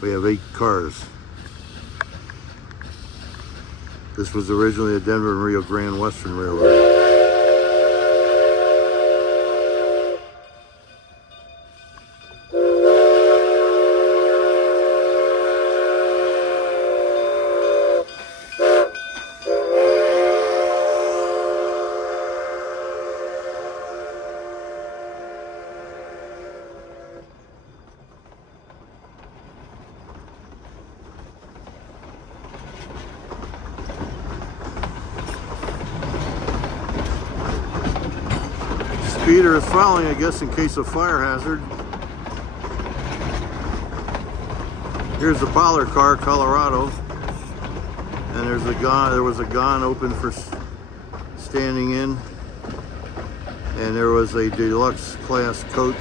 We have 8 cars. This was originally a Denver and Rio Grande Western Railroad. Speeder is following, I guess, in case of fire hazard. Here's the parlor car, Colorado, and there's a there was a gun open for standing in, and there was a deluxe class coach